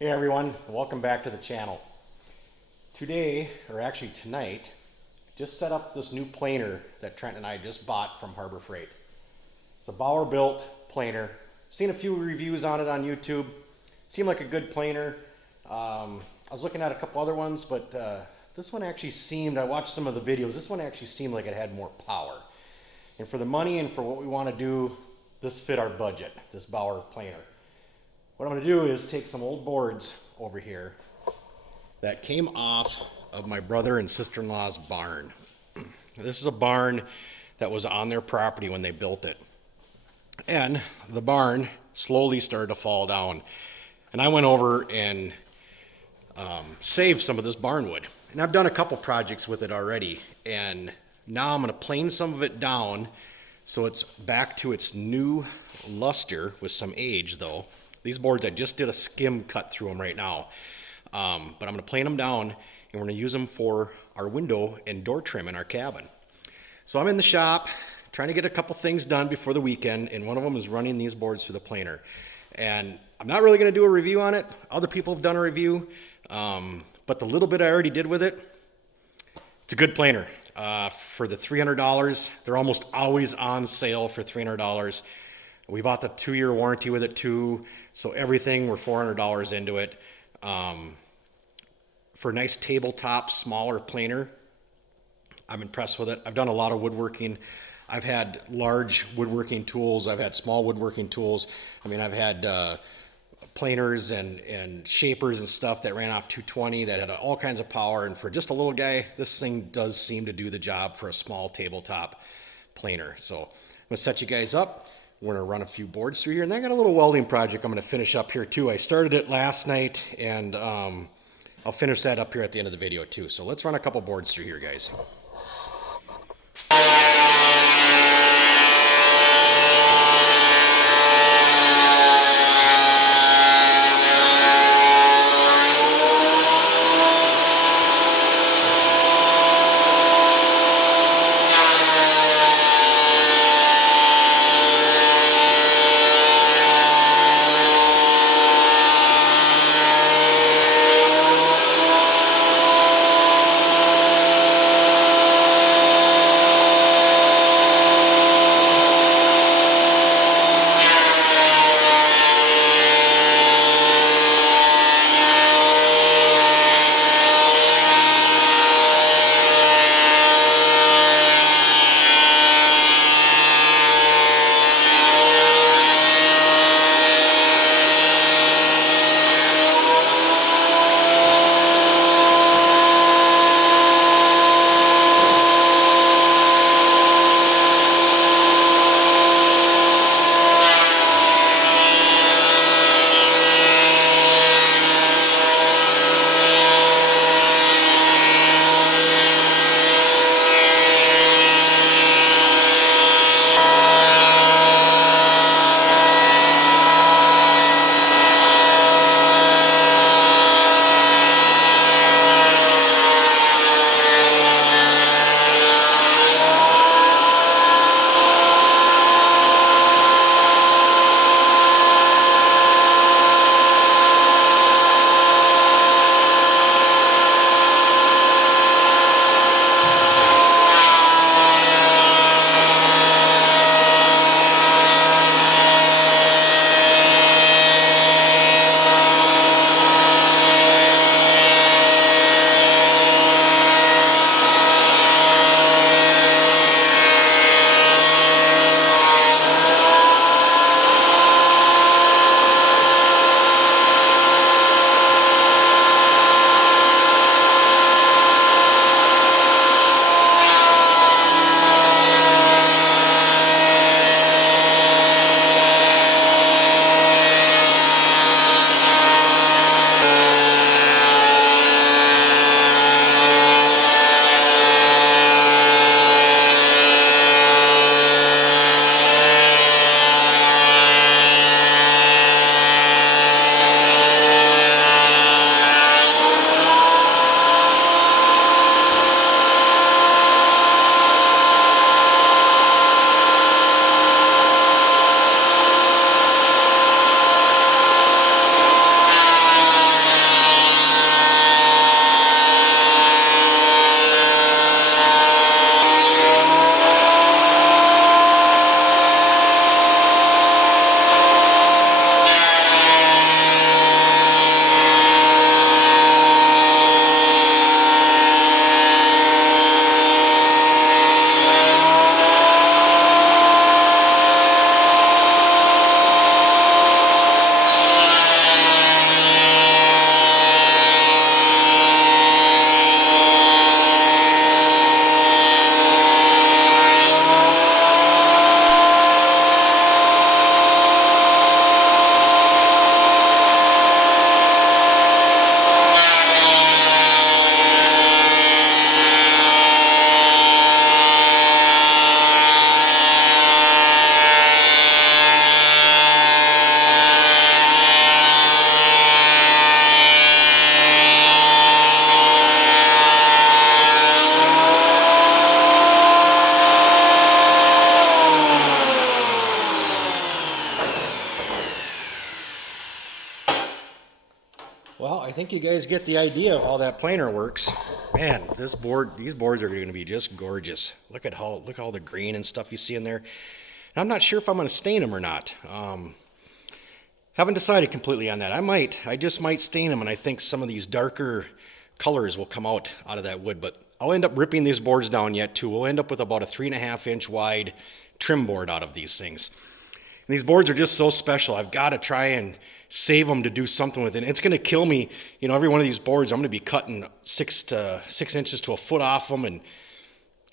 Hey everyone, welcome back to the channel. Today, or actually tonight, just set up this new planer that Trenton and I just bought from Harbor Freight. It's a BAUER built planer. Seen a few reviews on it on YouTube. Seemed like a good planer. I was looking at a couple other ones, but this one actually seemed, I watched some of the videos, this one actually seemed like it had more power. And for the money and for what we want to do, this fit our budget, this BAUER planer. What I'm going to do is take some old boards over here that came off of my brother and sister-in-law's barn. This is a barn that was on their property when they built it. And the barn slowly started to fall down. And I went over and saved some of this barn wood. And I've done a couple projects with it already. And now I'm going to plane some of it down so it's back to its new luster with some age though. These boards, I just did a skim cut through them right now. But I'm going to plane them down, and we're going to use them for our window and door trim in our cabin. So I'm in the shop trying to get a couple things done before the weekend, and one of them is running these boards through the planer. And I'm not really going to do a review on it. Other people have done a review, but the little bit I already did with it, it's a good planer. For the $300, they're almost always on sale for $300. We bought the 2-year warranty with it too, so everything, we're $400 into it. For a nice tabletop, smaller planer, I'm impressed with it. I've done a lot of woodworking. I've had large woodworking tools. I've had small woodworking tools. I mean, I've had planers and shapers and stuff that ran off 220 that had all kinds of power. And for just a little guy, this thing does seem to do the job for a small tabletop planer. So I'm gonna set you guys up. We're going to run a few boards through here, and then I got a little welding project I'm going to finish up here too. I started it last night, and I'll finish that up here at the end of the video too. So let's run a couple boards through here, guys. Well, I think you guys get the idea of how that planer works. Man, these boards are going to be just gorgeous. Look at all the green and stuff you see in there. And I'm not sure if I'm going to stain them or not. Haven't decided completely on that. I just might stain them, and I think some of these darker colors will come out of that wood. But I'll end up ripping these boards down yet too. We'll end up with about a 3.5-inch wide trim board out of these things. And these boards are just so special. I've got to try and save them to do something with it. And it's going to kill me. You know, every one of these boards, I'm going to be cutting 6 inches to a foot off them. And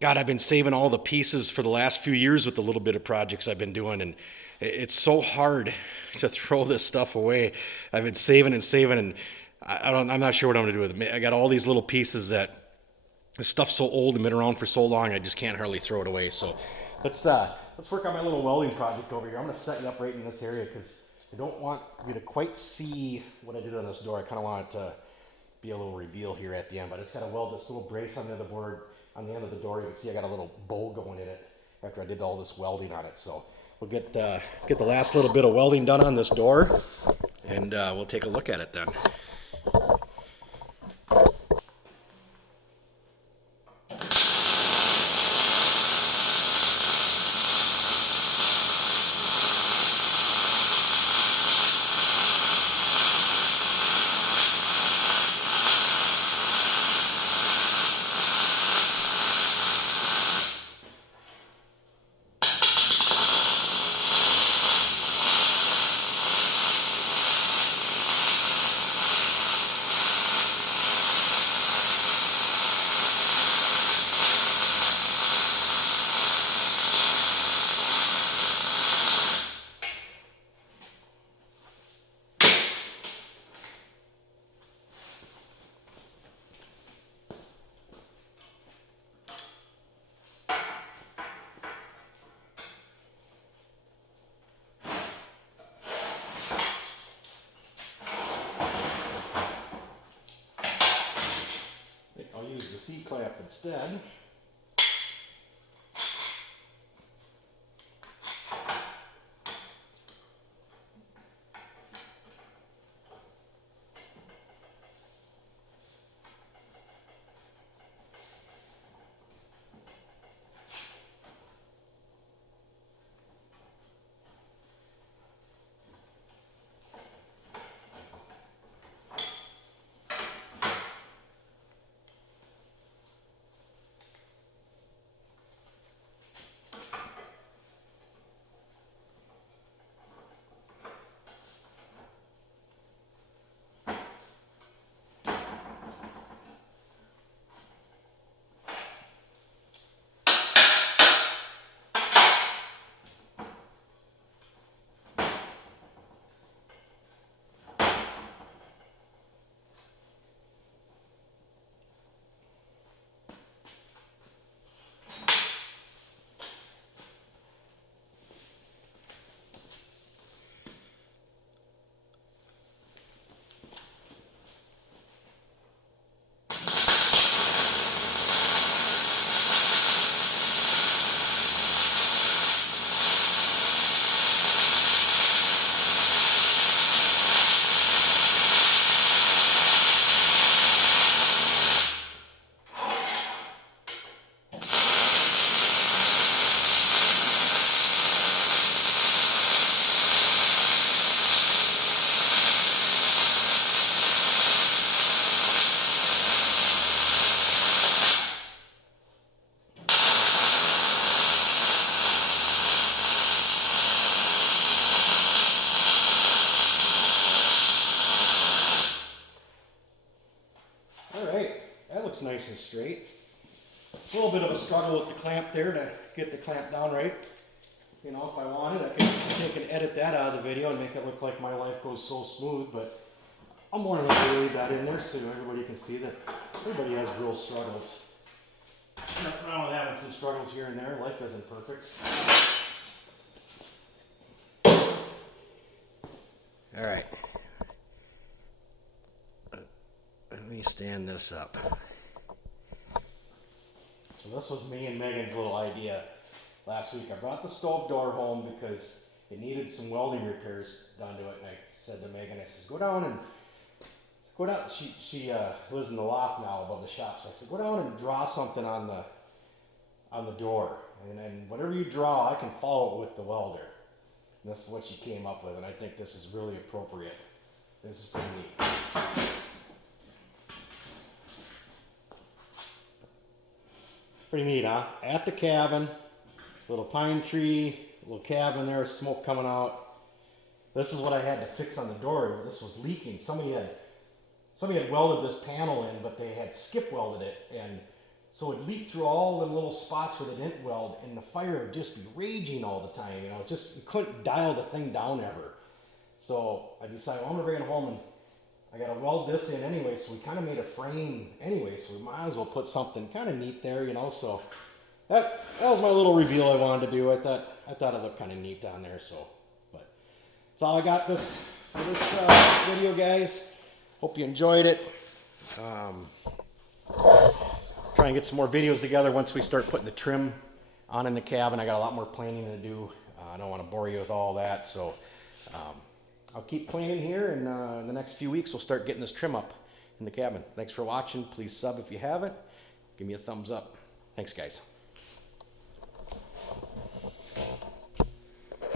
God, I've been saving all the pieces for the last few years with the little bit of projects I've been doing. And it's so hard to throw this stuff away. I've been saving and saving, and I'm not sure what I'm going to do with it. I got all these little pieces that this stuff's so old and been around for so long, I just can't hardly throw it away. So let's work on my little welding project over here. I'm going to set you up right in this area because I don't want you to quite see what I did on this door. I kind of want it to be a little reveal here at the end, but I just got to weld this little brace on the other board on the end of the door. You can see I got a little bowl going in it after I did all this welding on it. So we'll get the last little bit of welding done on this door, and we'll take a look at it then. I'll use the C-clamp instead. Nice and straight. A little bit of a struggle with the clamp there to get the clamp down right. You know, if I wanted, I could take and edit that out of the video and make it look like my life goes so smooth, but I'm more than likely to leave that in there so everybody can see that everybody has real struggles. Nothing wrong with having some struggles here and there. Life isn't perfect. All right. Let me stand this up. So this was me and Megan's little idea last week. I brought the stove door home because it needed some welding repairs done to it, and I said to Megan, I says, go down go down. She lives in the loft now above the shop. So I said, go down and draw something on the door, and then whatever you draw, I can follow it with the welder. And this is what she came up with, and I think this is really appropriate. This is pretty neat. Pretty neat, huh? At the cabin, little pine tree, little cabin there, smoke coming out. This is what I had to fix on the door. This was leaking. Somebody had welded this panel in, but they had skip welded it, and so it leaked through all the little spots where they didn't weld, and the fire would just be raging all the time. You know, just you couldn't dial the thing down ever. So I decided, well, I'm gonna bring it home, and I gotta weld this in anyway. So we kind of made a frame anyway. So we might as well put something kind of neat there, you know. So that was my little reveal I wanted to do. I thought it looked kind of neat down there. So, but that's all I got for this video, guys. Hope you enjoyed it. Try and get some more videos together once we start putting the trim on in the cabin. I got a lot more planing to do. I don't want to bore you with all that, so I'll keep planing here, and in the next few weeks we'll start getting this trim up in the cabin. Thanks for watching. Please sub if you haven't. Give me a thumbs up. Thanks, guys.